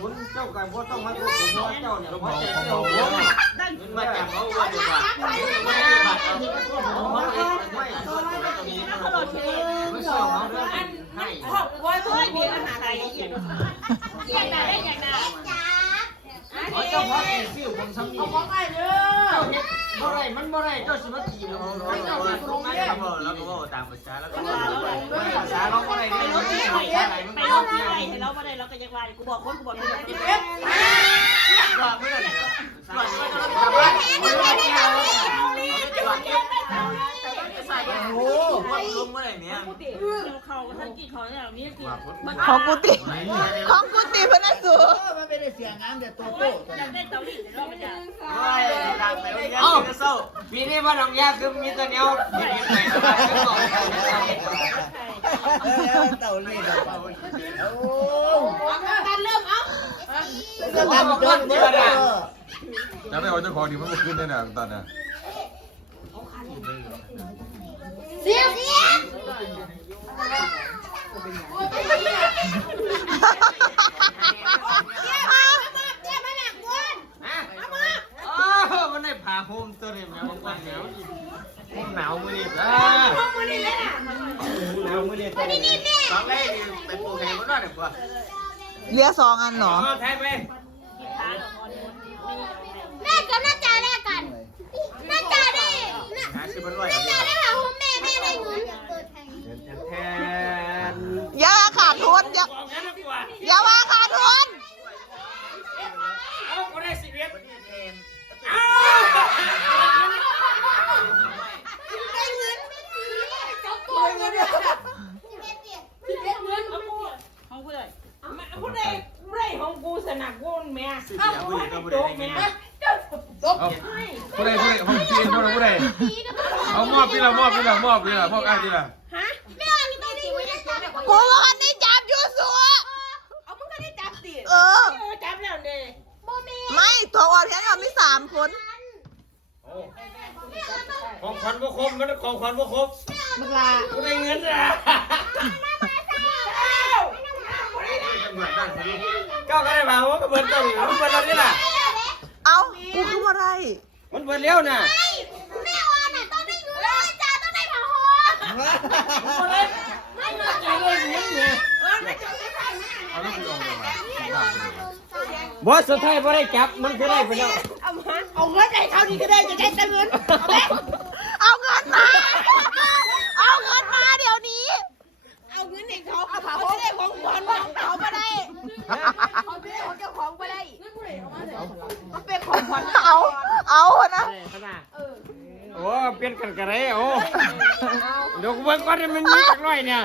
คุณเจ้ากับพ่อต้องมาดูผมว่าเจ้าเนี่ยพ่อใจเจ้าผมมาจากเขาว่าจะว่าไม่ได้บัตรเอาไม่เขาหล่นเองไม่เชื่อเขาด้วยให้ว่าช่วยมีอาหารอะไรอย่างนั้นอย่างนั้นเขาเจ้าพ่อเป็นฟิวผมซ้ำนี่เอาของไอ้เด้อบ่ไรมันบ่ไรเจ้าสิมาตีเราเจ้าสิลงเนี่ยแล้วก็ตามภาษาแล้วก็ภาษาเราบ่ไรเนี่ยอะไรมันไม่รู้เนี่ยเราบ่ได้เราก็ยังว่ากูบอกคนกูบอกคนที่เอ๊ะว่าไม่ได้ว่าโอ้ลงเมื่อไหร่เนี่ยเขาท่านกินเขาเนี่ยมีกินของกุฏิของกุฏิพนักสูมันไม่ได้เสียงานเดี๋ยวโตโต้อยากได้เตาลีในรอบมันจะเอ้าปีนี้บ้านหนองยาคือมีตัวเนี้ยมีไหนก็บอกเต่าลีกับเต่าโอ้การเริ่มเอาก็ทำเดินเดินจะไม่เอาเจ้าของดีมันขึ้นได้นะตอนนี้ เสียเสียมันได้ผ่าโฮมตัวนี้มันหนาวหนาวมือนี่มือนี่เลยน่ะหนาวมือนี่ตัวนี้สองเล่นี่ไปปลูกแหงก็ได้เดี๋ยวก่อนเหลือ2 อันเหรอแทงไปแม่กับน้าจ่าแลกกันน้าจ่าได้น้าจ่าได้หาหุ้มแม่ได้เงินแทนอย่าขาดทุนอย่าว่าขาดทุนเอาก็ได้11ได้เงินจบตัวเงินของกูเลยกูได้ของกูสนับกูแม่เอากูให้โจ๊กแม่ผู้ใดห้องจีนผู้ใดเอามอบพี่ละมอบพี่ละมอบพี่ละมอบอ้ายพี่ละฮะไม่เอาที่ไม่ดีไม่ได้จับแบบกูว่าได้จับยูสัวเอามึงก็ได้จับสิจับแล้วเนี่ยไม่ตัวอ่อนแค่ยังมี3 คนของขวัญบ่ครบมันของขวัญบ่ครบมึงลากูได้เงินอ่ะเจ้าก็ได้มาว่าเบิร์ดเจ้าอยู่มันเบิร์ดแล้วนี่แหละเอากูคือว่าไรมันเบิร์ดแล้วน่ะแม่วอนน่ะต้องได้เงินจ่าต้องได้ผ่าหอไม่มาจ่ายเลยเงินเนี่ยเอาลูกไปเอามาบอสสุดท้ายบ่ได้จับมันคือได้ไปแล้วเอาเงินไหนเท่านี้ก็ได้จะได้แต่เงินเอาเงินมาเอาเงินมาเดี๋ยวนี้เอาเงินให้เขาเอาผ่าหอได้ของขวัญของเขาไม่ได้เขาไม่ได้ของเจ้าของไม่ได้มันเป็นของขวัญเอานะโอ้เปลี่ยนกันกันเลยโอ้เดี๋ยวกูเบิ่งก่อนมันมีจักหน่อยเนี่ย